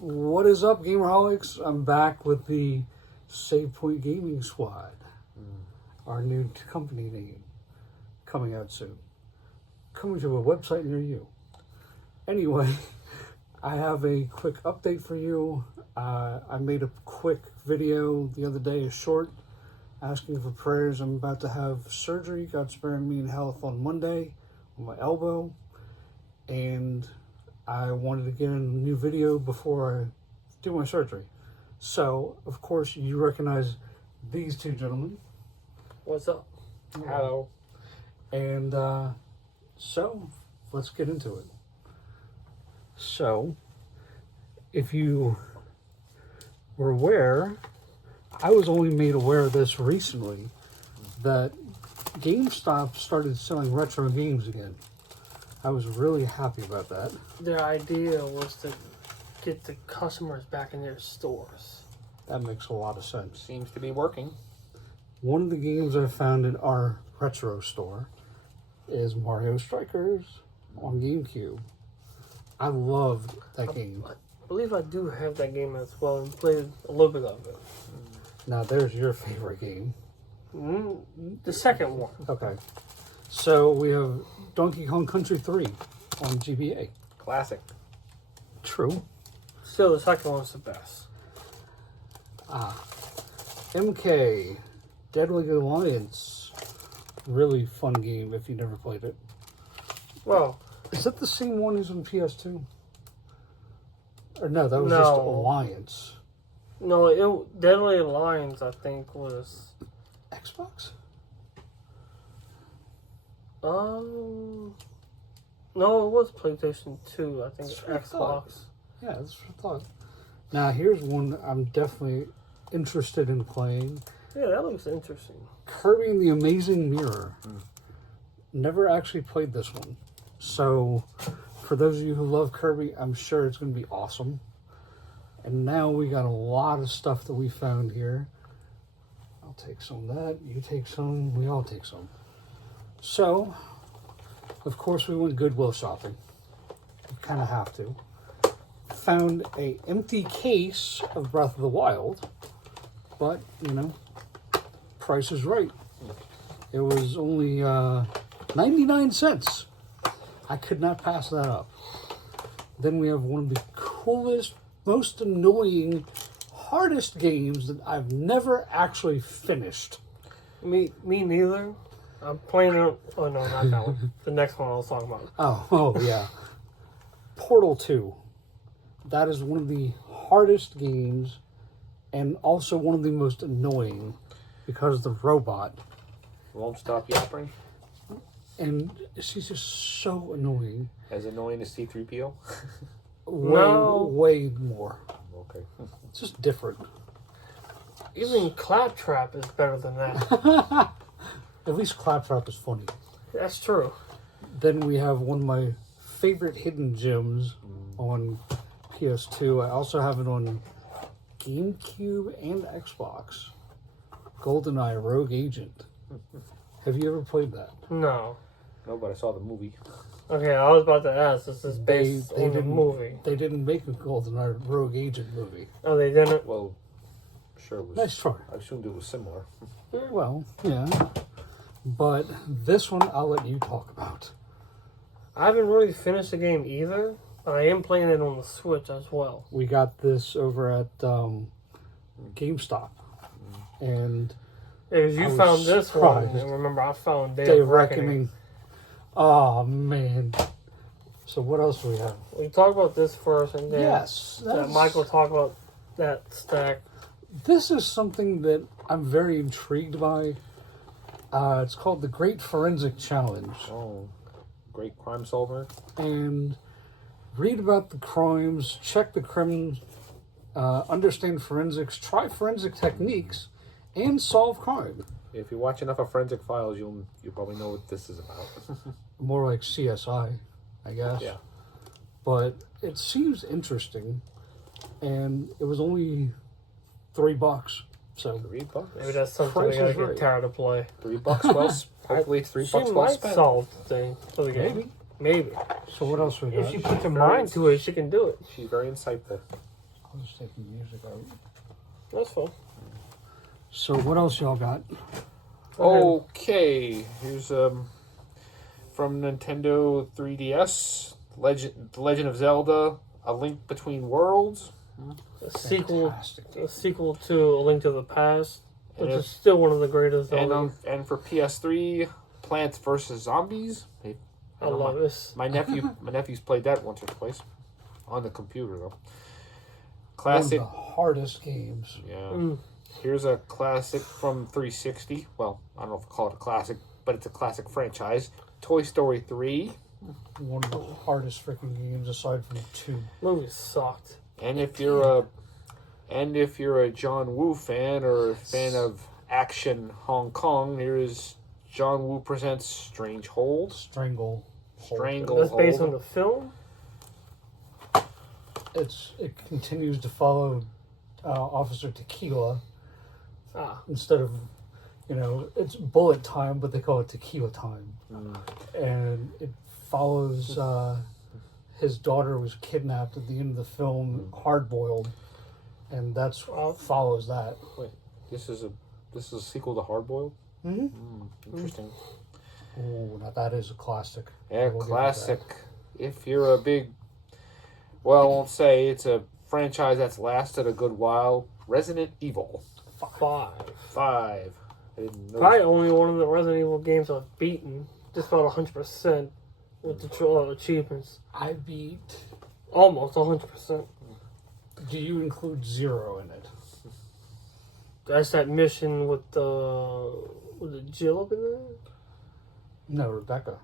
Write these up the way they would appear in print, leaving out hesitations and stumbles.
What is up, Gamerholics? I'm back with the Save Point Gaming Squad, our new company name, coming out soon. Coming to a website near you. Anyway, I have a quick update for you. I made a quick video the other day, a short, asking for prayers. I'm about to have surgery. God sparing me in health on Monday on my elbow. And I wanted to get in a new video before I do my surgery. So, of course, you recognize these two gentlemen. What's up? Hello. And so, let's get into it. So, if you were aware, I was only made aware of this recently, that GameStop started selling retro games again. I was really happy about that. Their idea was to get the customers back in their stores. That makes a lot of sense. Seems to be working. One of the games I found in our retro store is Mario Strikers on GameCube. I loved that game. I believe I do have that game as well and played a little bit of it. Now, there's your favorite game. The second one. Okay. So, we have Donkey Kong Country 3 on GBA. Classic. True. Still, the second one's the best. MK, Deadly Alliance. Really fun game if you never played it. Well, Is that the same one as on PS2? Or no, that was just Alliance. no, Deadly Alliance, I think, was... Xbox? No, it was PlayStation 2, I think. That's what I Xbox. thought. Yeah, that's what I thought. Now, here's one I'm definitely interested in playing. Yeah, that looks interesting. Kirby and the Amazing Mirror. Never actually played this one. So, for those of you who love Kirby, I'm sure it's going to be awesome. And now we got a lot of stuff that we found here. I'll take some of that. You take some. We all take some. So, of course, we went Goodwill shopping. You kind of have to. Found a empty case of Breath of the Wild. But, you know, price is right. It was only 99 cents. I could not pass that up. Then we have one of the coolest, most annoying, hardest games that I've never actually finished. Me neither. I'm playing it. Oh, no, not that one. The next one I was talking about. Oh, yeah. Portal 2. That is one of the hardest games and also one of the most annoying because the robot. Won't stop yapping. And she's just so annoying. As annoying as C-3PO? Way more. Okay. It's just different. Even Claptrap is better than that. At least Claptrap is funny. That's true. Then we have one of my favorite hidden gems on PS2. I also have it on GameCube and Xbox. GoldenEye Rogue Agent. Have you ever played that? No. No, but I saw the movie. Okay, I was about to ask. This is based on the movie. They didn't make a GoldenEye Rogue Agent movie. Oh, they didn't? Well, sure it was. Nice try. I assumed it was similar. Well, yeah. But this one I'll let you talk about. I haven't really finished the game either, but I am playing it on the Switch as well. We got this over at GameStop. And Because you found this one, and remember I found Day of Reckoning. Oh, man. So what else do we have? We talk about this first, and then Yes. Michael talk about that stack. This is something that I'm very intrigued by. It's called the Great Forensic Challenge. Oh, great crime solver. And read about the crimes, check the crimes, understand forensics, try forensic techniques, and solve crime. If you watch enough of Forensic Files, you'll probably know what this is about. More like CSI, I guess. Yeah. But it seems interesting, and it was only $3. So $3? Maybe that's something we gotta get Tara to play. $3 well. Hopefully it's $3 She well might spent. solve the thing for the game. Maybe. So what else we got? If she puts her mind to it, she can do it. She's very insightful. I'll just take the music out. That's fun. So what else y'all got? Okay, here's from Nintendo 3DS, The Legend of Zelda: A Link Between Worlds. Fantastic. A sequel to A Link to the Past, which And is still one of the greatest and Zelda. and for PS3, Plants vs Zombies. I love this. My nephew's played that once or twice on the computer though. One of Classic. the hardest games. Yeah. Here's a classic from 360. Well, I don't know if I call it a classic, but it's a classic franchise. Toy Story 3. One of the hardest freaking games aside from 2. Movie sucked. And if you're a John Woo fan or a fan of action Hong Kong, here is John Woo presents Strange Hold. Strangle. That's based on the film? It continues to follow Officer Tequila Ah. instead of, it's bullet time, but they call it tequila time. And it follows his daughter was kidnapped at the end of the film, hard boiled, and that's follows that. Wait, this is a sequel to Hard Boiled? Interesting. Oh, now that is a classic. Yeah, We'll give it classic. If you're a big, well, I won't say it's a franchise that's lasted a good while. Resident Evil 5. 5. I didn't know. Probably only one of the Resident Evil games I've beaten. Just about 100% with the achievements. I beat. Almost 100%. Do you include 0 in it? That's that mission with was it Jill up in there? No, Rebecca.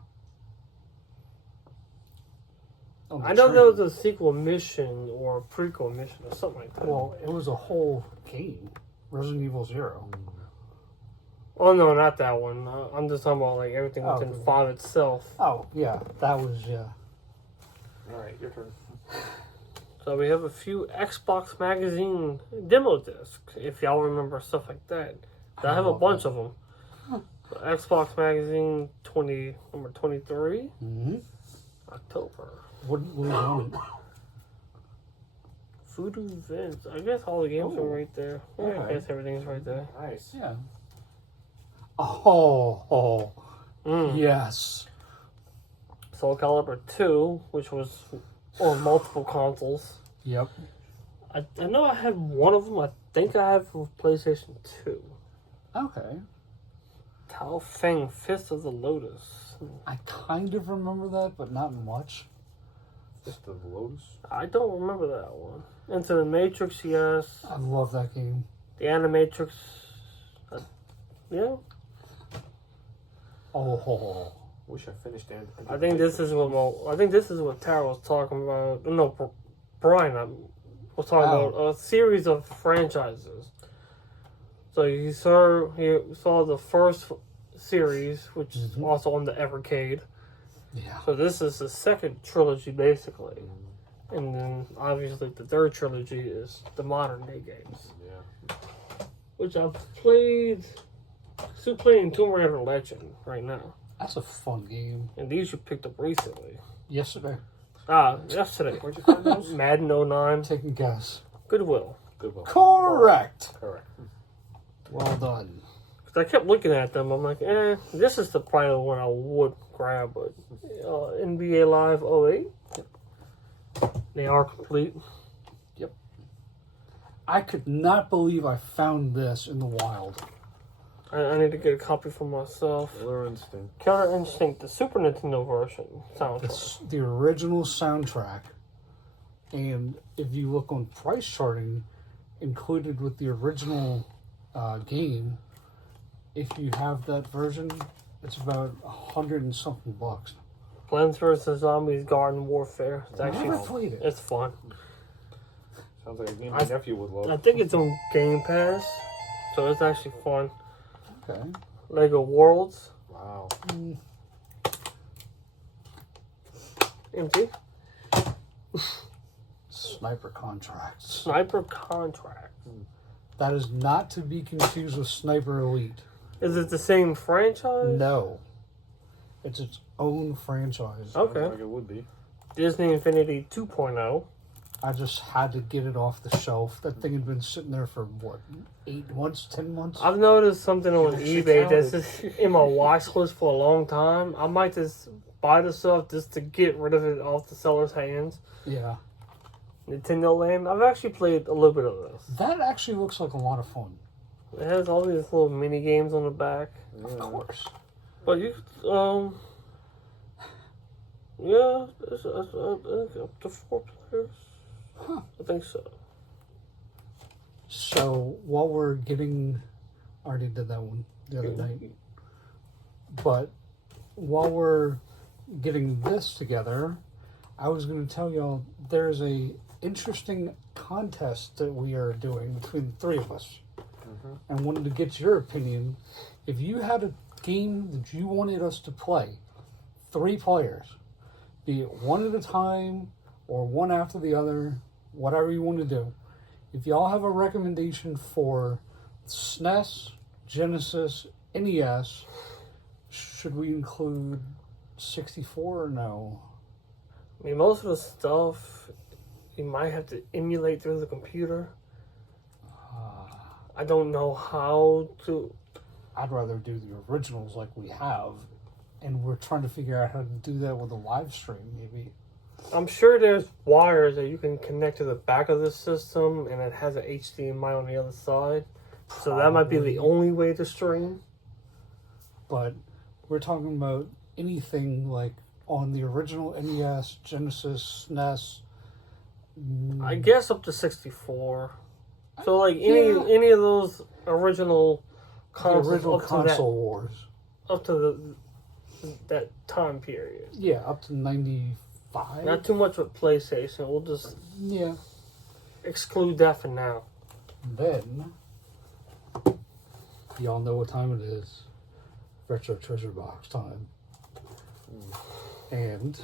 On the I know train. there was a sequel mission or a prequel mission or something like that. Well, it was a whole game. Resident Evil 0. Oh no, not that one. I'm just talking about like everything Oh, within okay. 5 itself. Oh, yeah. That was, yeah. Alright, your turn. So we have a few Xbox Magazine demo discs, if y'all remember stuff like that. I have a bunch of them. So Xbox Magazine number 23, October. What was on it? Food events. I guess all the games are right there. Yeah, I Okay. guess everything's right there. Nice. Yeah. Oh, Mm. yes. Soul Calibur 2, which was on multiple consoles. Yep. I know I had one of them. I think I have for PlayStation 2. Okay. Tao Feng, Fist of the Lotus. I kind of remember that, but not much. Just the Lotus. I don't remember that one. Into the Matrix, yes. I love that game. The Animatrix, yeah. Oh, Wish I finished that. I think this is what Tara was talking about. No, Brian was talking about a series of franchises. So you saw the first series, which is also on the Evercade. yeah. So this is the second trilogy, basically. And then, obviously, the third trilogy is the modern-day games. Yeah. Which I've played... Still playing Tomb Raider Legend right now. That's a fun game. And these you picked up recently. Yesterday. Yesterday. Where'd you find those? Madden 09. Take a guess. Goodwill. Goodwill. Correct. Correct. Well done. Because I kept looking at them. I'm like, this is probably the one I would grab. But NBA Live 08. They are complete. Yep. I could not believe I found this in the wild. I need to get a copy for myself. Killer Instinct. Killer Instinct, the Super Nintendo version soundtrack. It's the original soundtrack. And if you look on price charting, included with the original game, if you have that version, it's about $100 and something bucks. Plants vs. Zombies Garden Warfare. It's actually Never played it. It's fun. Sounds like a game my nephew would love. I think it's on Game Pass, so it's actually fun. Okay. Lego Worlds. Wow. Empty. Sniper Contracts. Sniper Contract. That is not to be confused with Sniper Elite. Is it the same franchise? No. It's its own franchise. Okay. Sounds like it would be. Disney Infinity 2.0. I just had to get it off the shelf. That thing had been sitting there for, what, 8 months, 10 months? I've noticed something on actually eBay that's counted. just in my watch list for a long time. I might just buy the stuff just to get rid of it off the seller's hands. Yeah. Nintendo Land. I've actually played a little bit of this. That actually looks like a lot of fun. It has all these little mini games on the back. Of course. But you, yeah, it's up to 4 players. Huh. I think so. So while we're getting, I already did that one the other night. But while we're getting this together, I was going to tell y'all there's a interesting contest that we are doing between the three of us, and wanted to get your opinion. If you had a game that you wanted us to play, 3 players, be it one at a time or one after the other, whatever you want to do. If y'all have a recommendation for SNES, Genesis, NES, should we include 64 or no? I mean, most of the stuff you might have to emulate through the computer. I don't know how to. I'd rather do the originals like we have, and we're trying to figure out how to do that with a live stream, maybe. I'm sure there's wires that you can connect to the back of the system, and it has an HDMI on the other side. So that might be the only way to stream. But we're talking about anything like on the original NES, Genesis, SNES. I guess up to 64. So like Yeah. any of those original The consoles original up to console wars. up to that time period. Yeah, up to 95. Not too much with PlayStation. We'll just Yeah. exclude that for now. Then, y'all know what time it is. Retro Treasure Box time. And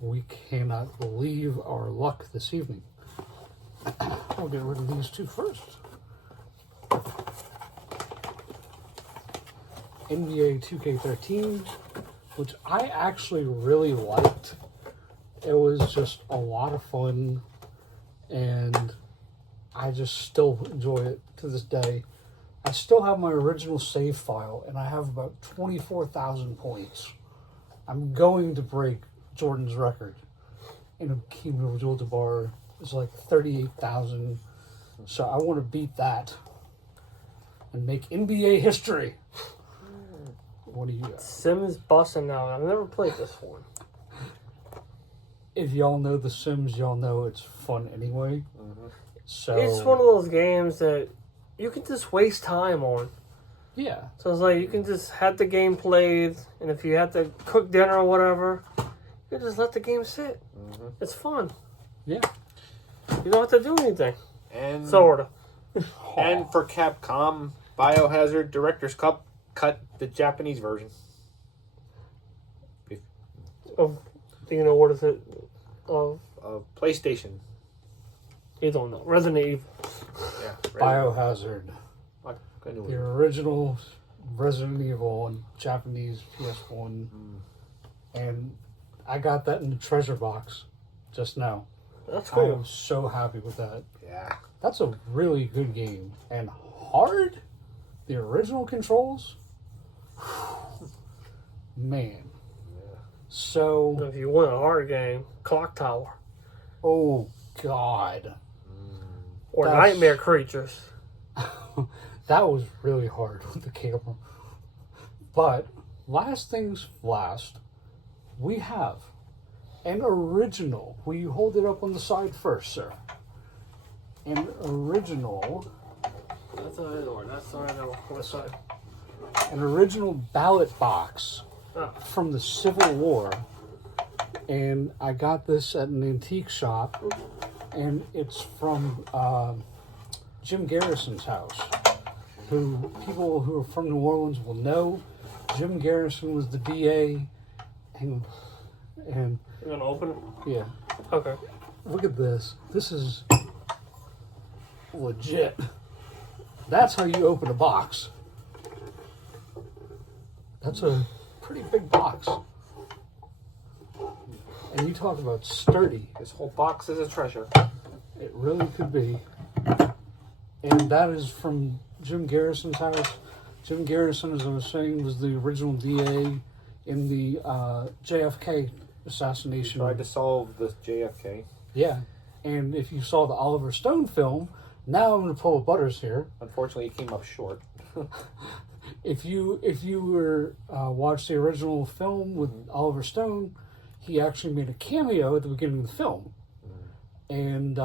we cannot believe our luck this evening. I'll get rid of these 2 first. NBA 2K13, which I actually really liked. It was just a lot of fun, and I just still enjoy it to this day. I still have my original save file, and I have about 24,000 points. I'm going to break Jordan's record. And Hakeem Abdul-Jabbar is like 38,000. So I want to beat that and make NBA history. What do you got? Sims busting out. I've never played this one. If y'all know The Sims, y'all know it's fun anyway. So It's one of those games that you can just waste time on. yeah, So it's like you can just have the game played, and if you have to cook dinner or whatever, you just let the game sit. It's fun. yeah. You don't have to do anything. And Sorta. and for Capcom, Biohazard Director's Cut the Japanese version. Of, you know, what is it? Of, Of PlayStation. you don't know. Resident Evil. Yeah. Biohazard. I knew The it. original Resident Evil on Japanese PS1. And I got that in the treasure box just now. That's I cool. am so happy with that. Yeah. That's a really good game. And hard? The original controls? Man. So, If you want a hard game, Clock Tower. oh God. Or That's- Nightmare Creatures. That was really hard with the camera. But last things last, we have an original. Will you hold it up on the side first, sir? An original, That's all I know. That's all I know. What side? an original ballot box Oh. from the Civil War. And I got this at an antique shop, and it's from Jim Garrison's house. Who people who are from New Orleans will know. Jim Garrison was the DA. And You gonna open it? yeah, Okay. look at this. This is legit. That's how you open a box. That's a pretty big box. And you talk about sturdy. This whole box is a treasure. It really could be. And that is from Jim Garrison's house. Jim Garrison, as I was saying, was the original DA in the JFK assassination. Tried to solve the JFK. Yeah. And if you saw the Oliver Stone film, now I'm going to pull a Butters here. Unfortunately, it came up short. If you were watched the original film with Oliver Stone, he actually made a cameo at the beginning of the film. And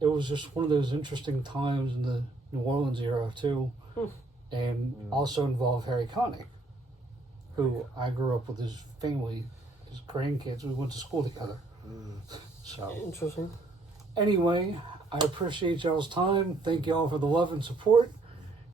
it was just one of those interesting times in the New Orleans era, too. And also involved Harry Connick, who I grew up with his family, his grandkids. We went to school together. So Interesting. anyway, I appreciate y'all's time. Thank y'all for the love and support.